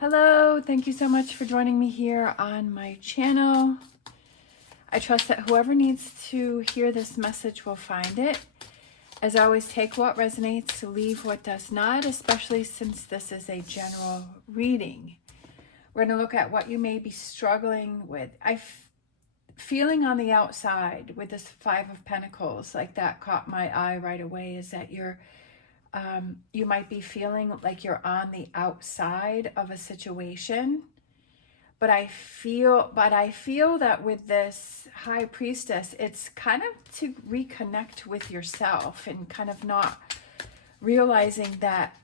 Hello, thank you so much for joining me here on my channel. I trust that whoever needs to hear this message will find it. As always, take what resonates, leave what does not, especially since this is a general reading. We're going to look at what you may be struggling with. Feeling on the outside with this Five of Pentacles, like that caught my eye right away, is that you might be feeling like you're on the outside of a situation. But I feel that with this High Priestess, it's kind of to reconnect with yourself and kind of not realizing that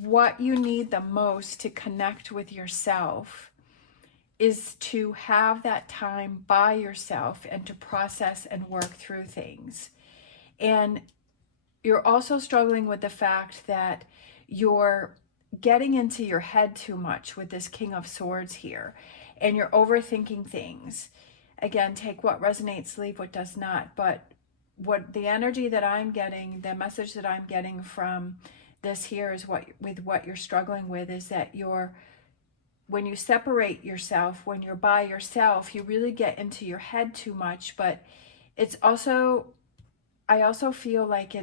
what you need the most to connect with yourself is to have that time by yourself and to process and work through things. And you're also struggling with the fact that you're getting into your head too much with this King of Swords here, and you're overthinking things. Again, take what resonates, leave what does not. But what the energy that I'm getting, the message that I'm getting from this here is what you're struggling with is that when you separate yourself, when you're by yourself, you really get into your head too much. But it's also, I also feel like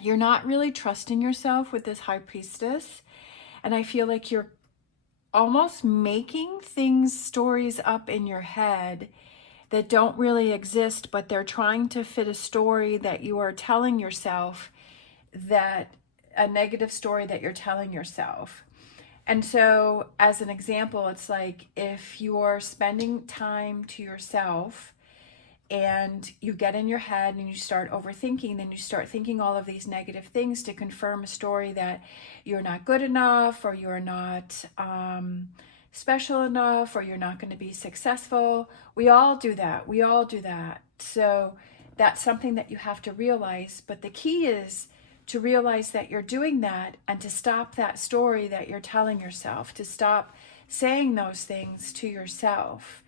you're not really trusting yourself with this High Priestess. And I feel like you're almost making stories up in your head that don't really exist, but they're trying to fit a story that you are telling yourself, that a negative story that you're telling yourself. And so as an example, it's like if you're spending time to yourself and you get in your head and you start overthinking, then you start thinking all of these negative things to confirm a story that you're not good enough, or you're not special enough, or you're not going to be successful. We all do that. We all do that. So that's something that you have to realize. But the key is to realize that you're doing that and to stop that story that you're telling yourself, to stop saying those things to yourself.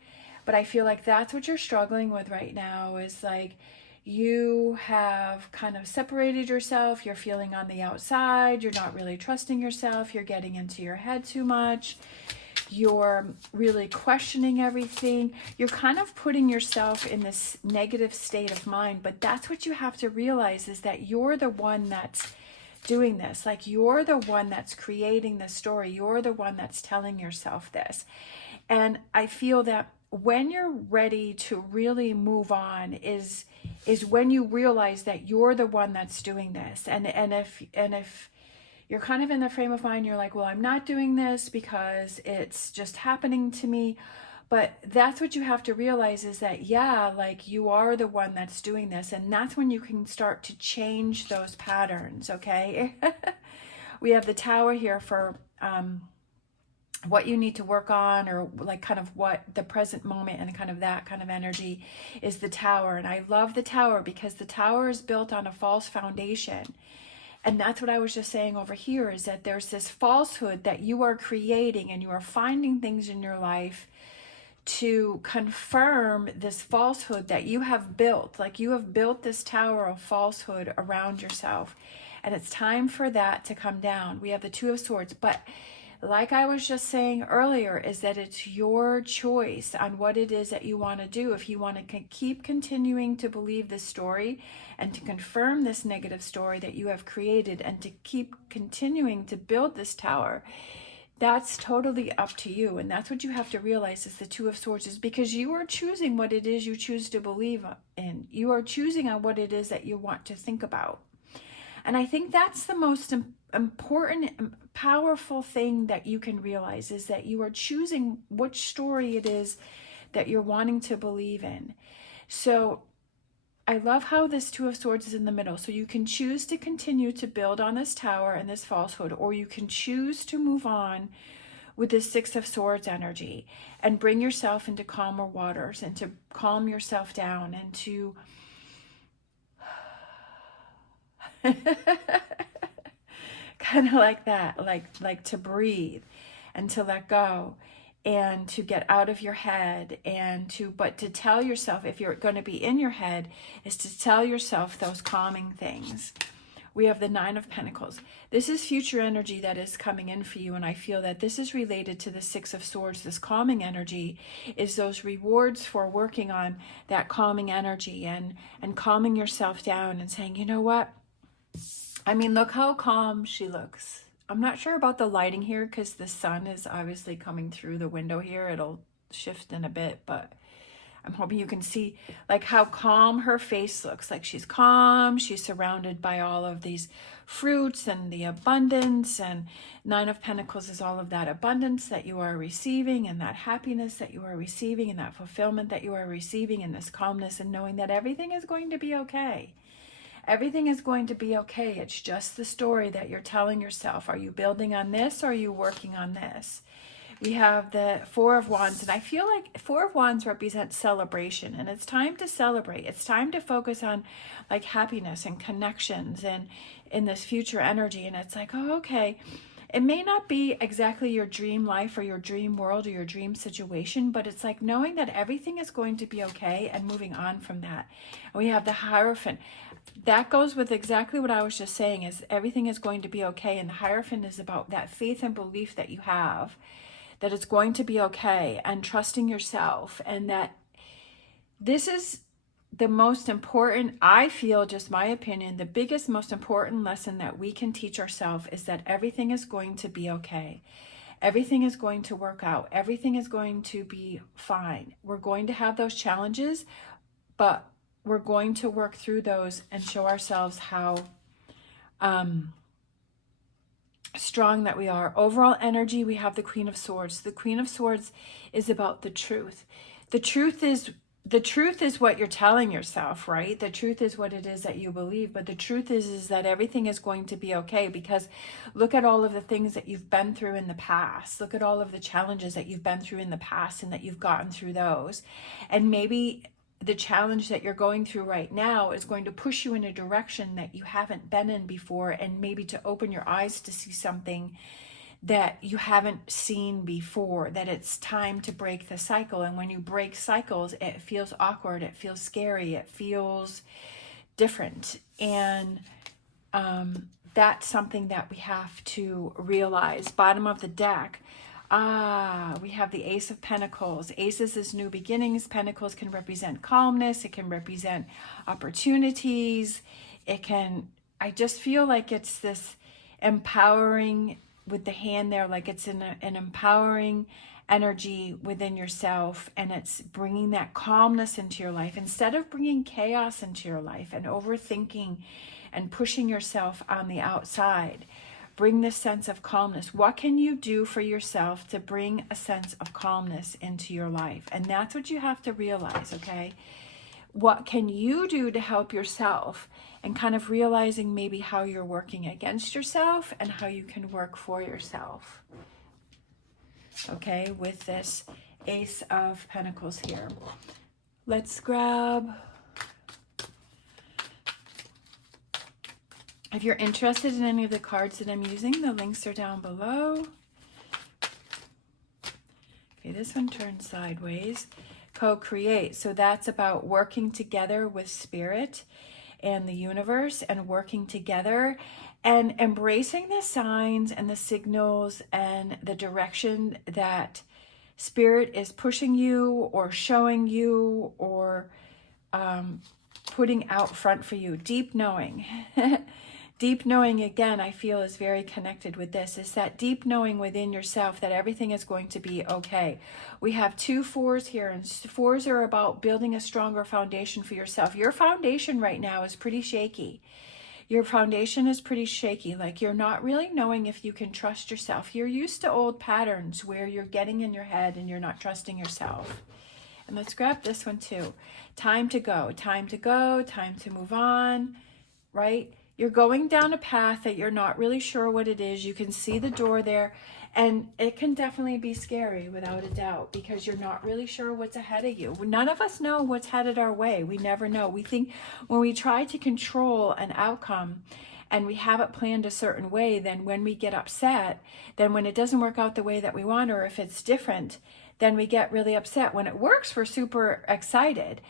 But I feel like that's what you're struggling with right now, is like you have kind of separated yourself. You're feeling on the outside. You're not really trusting yourself. You're getting into your head too much. You're really questioning everything. You're kind of putting yourself in this negative state of mind. But that's what you have to realize, is that you're the one that's doing this. Like, you're the one that's creating the story. You're the one that's telling yourself this. And I feel that when you're ready to really move on is when you realize that you're the one that's doing this. And if you're kind of in the frame of mind, you're like, well, I'm not doing this because it's just happening to me. But that's what you have to realize, is that, yeah, like you are the one that's doing this. And that's when you can start to change those patterns, okay? We have the Tower here for what you need to work on, or like kind of what the present moment and kind of that kind of energy is the Tower. And I love the Tower because the Tower is built on a false foundation. And that's what I was just saying over here, is that there's this falsehood that you are creating, and you are finding things in your life to confirm this falsehood that you have built. Like, you have built this tower of falsehood around yourself, and it's time for that to come down. We have the Two of Swords, but like I was just saying earlier, is that it's your choice on what it is that you want to do. If you want to keep continuing to believe this story and to confirm this negative story that you have created, and to keep continuing to build this tower, that's totally up to you. And that's what you have to realize, is the Two of Swords, is because you are choosing what it is you choose to believe in. You are choosing on what it is that you want to think about. And I think that's the most important, powerful thing that you can realize, is that you are choosing which story it is that you're wanting to believe in. So I love how this Two of Swords is in the middle. So you can choose to continue to build on this tower and this falsehood, or you can choose to move on with this Six of Swords energy and bring yourself into calmer waters, and to calm yourself down, and to kind of like that, like to breathe and to let go and to get out of your head, and but to tell yourself, if you're going to be in your head, is to tell yourself those calming things. we have the Nine of Pentacles. This is future energy that is coming in for you, and I feel that this is related to the Six of Swords. This calming energy is those rewards for working on that calming energy and calming yourself down and saying, you know what? I mean, look how calm she looks. I'm not sure about the lighting here because the sun is obviously coming through the window here. It'll shift in a bit, but I'm hoping you can see like how calm her face looks. Like she's calm. She's surrounded by all of these fruits and the abundance. And Nine of Pentacles is all of that abundance that you are receiving, and that happiness that you are receiving, and that fulfillment that you are receiving, and this calmness and knowing that everything is going to be okay. Everything is going to be okay. It's just the story that you're telling yourself. Are you building on this or are you working on this? We have the Four of Wands, and I feel like Four of Wands represents celebration, and it's time to celebrate. It's time to focus on like happiness and connections and in this future energy. And it's like, oh, okay. It may not be exactly your dream life or your dream world or your dream situation, but it's like knowing that everything is going to be okay and moving on from that. And we have the Hierophant. That goes with exactly what I was just saying, is everything is going to be okay. And the Hierophant is about that faith and belief that you have, that it's going to be okay, and trusting yourself. And that this is the most important, I feel, just my opinion, the biggest, most important lesson that we can teach ourselves is that everything is going to be okay. Everything is going to work out. Everything is going to be fine. We're going to have those challenges, but we're going to work through those and show ourselves how strong that we are. Overall energy, we have the Queen of Swords. The Queen of Swords is about the truth. The truth is what you're telling yourself, right? The truth is what it is that you believe, but the truth is that everything is going to be okay, because look at all of the things that you've been through in the past. Look at all of the challenges that you've been through in the past and that you've gotten through those. And maybe the challenge that you're going through right now is going to push you in a direction that you haven't been in before, and maybe to open your eyes to see something that you haven't seen before, that it's time to break the cycle. And when you break cycles, it feels awkward, it feels scary, it feels different. And that's something that we have to realize. Bottom of the deck, we have the Ace of Pentacles. Aces is new beginnings. Pentacles can represent calmness. It can represent opportunities. I just feel like it's this empowering, with the hand there, like it's an empowering energy within yourself, and it's bringing that calmness into your life instead of bringing chaos into your life and overthinking and pushing yourself on the outside. Bring this sense of calmness. What can you do for yourself to bring a sense of calmness into your life? And that's what you have to realize, okay? What can you do to help yourself? And kind of realizing maybe how you're working against yourself and how you can work for yourself. Okay, with this Ace of Pentacles here. Let's grab... If you're interested in any of the cards that I'm using, the links are down below. Okay, this one turns sideways. Co-create. So that's about working together with spirit and the universe, and working together and embracing the signs and the signals and the direction that spirit is pushing you or showing you or putting out front for you. Deep knowing. Deep knowing, again, I feel is very connected with this. It's that deep knowing within yourself that everything is going to be okay. We have 2 4s here, and 4s are about building a stronger foundation for yourself. Your foundation right now is pretty shaky. Your foundation is pretty shaky. Like you're not really knowing if you can trust yourself. You're used to old patterns where you're getting in your head and you're not trusting yourself. And let's grab this one too. Time to go, time to go, time to move on, right? You're going down a path that you're not really sure what it is. You can see the door there, and it can definitely be scary without a doubt, because you're not really sure what's ahead of you. None of us know what's headed our way. We never know. We think when we try to control an outcome and we have it planned a certain way, then when we get upset, then when it doesn't work out the way that we want, or if it's different, then we get really upset. When it works, we're super excited,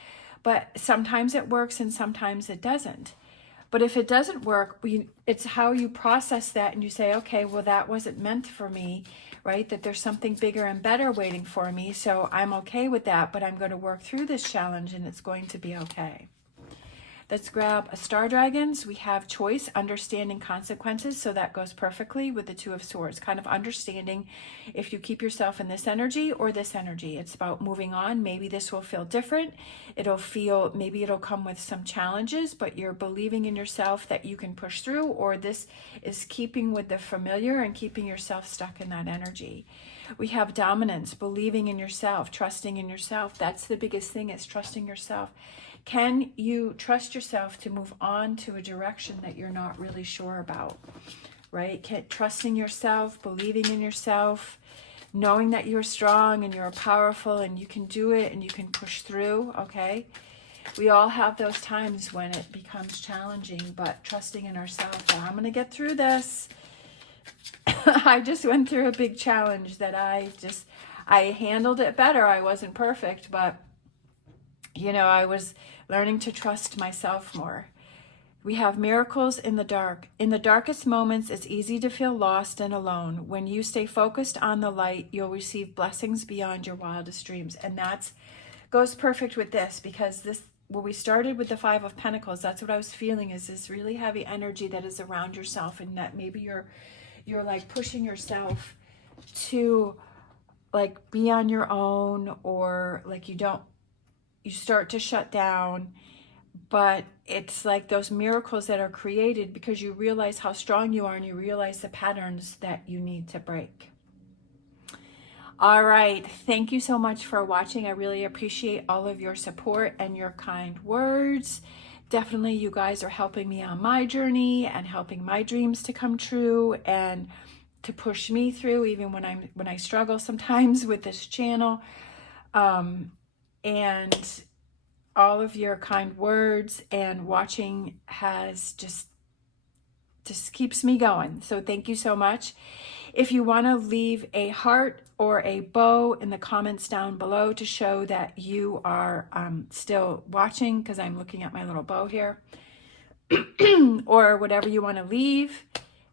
but sometimes it works and sometimes it doesn't. But if it doesn't work, it's how you process that and you say, okay, well, that wasn't meant for me, right? That there's something bigger and better waiting for me. So I'm okay with that, but I'm going to work through this challenge and it's going to be okay. Let's grab a Star Dragons. We have choice, understanding consequences. So that goes perfectly with the Two of Swords, kind of understanding if you keep yourself in this energy or this energy. It's about moving on. Maybe this will feel different. Maybe it'll come with some challenges, but you're believing in yourself that you can push through, or this is keeping with the familiar and keeping yourself stuck in that energy. We have dominance, believing in yourself, trusting in yourself. That's the biggest thing, is trusting yourself. Can you trust yourself to move on to a direction that you're not really sure about, right? Trusting yourself, believing in yourself, knowing that you're strong and you're powerful and you can do it and you can push through, okay? We all have those times when it becomes challenging, but trusting in ourselves. Well, I'm going to get through this. I just went through a big challenge that I handled it better. I wasn't perfect, but I was learning to trust myself more. We have miracles in the dark. In the darkest moments, it's easy to feel lost and alone. When you stay focused on the light, you'll receive blessings beyond your wildest dreams. And that goes perfect with this, because when we started with the Five of Pentacles, that's what I was feeling, is this really heavy energy that is around yourself, and that maybe you're like pushing yourself to like be on your own, or like you start to shut down. But it's like those miracles that are created because you realize how strong you are and you realize the patterns that you need to break. All right. Thank you so much for watching. I really appreciate all of your support and your kind words. Definitely, you guys are helping me on my journey and helping my dreams to come true and to push me through, even when I struggle sometimes with this channel. And all of your kind words and watching has just keeps me going. So thank you so much. If you want to leave a heart or a bow in the comments down below to show that you are still watching, because I'm looking at my little bow here, or whatever you want to leave,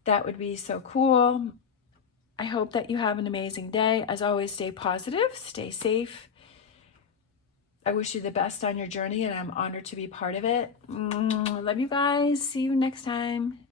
that would be so cool. I hope that you have an amazing day. As always, stay positive, stay safe. I wish you the best on your journey, and I'm honored to be part of it. Love you guys. See you next time.